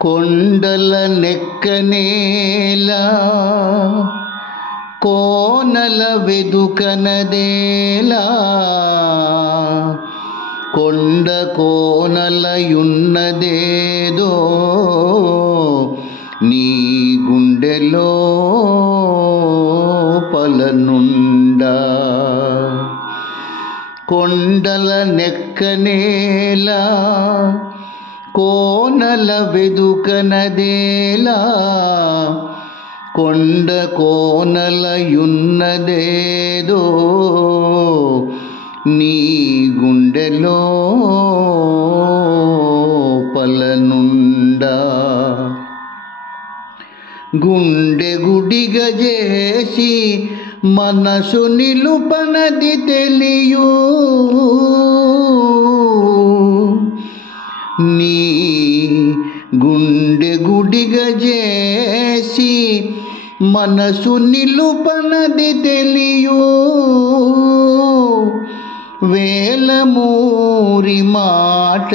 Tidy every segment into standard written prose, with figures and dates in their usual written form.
కొండల నెక్కనేలా కోనల వెదుకనదేలా కొండ కోనలయున్నదేదో నీ గుండెలో పలనుండా కొండల నెక్కనేలా కోనల వెదుకనదేలా కొండ కోనలయున్నదేదో నీ గుండెలో పలనుండా గుండె గుడిగా చేసి మనసు నిలుపనది తెలియు నీ గుండె గుడిగా చేసి మనసు నిలుపనది తెలియు వేలమూరి మాట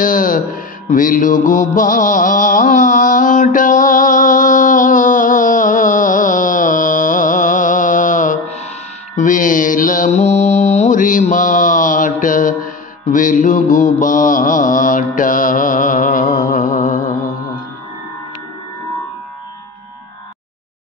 వెలుగు బాట వేలమూరి మాట వెలుగు బాట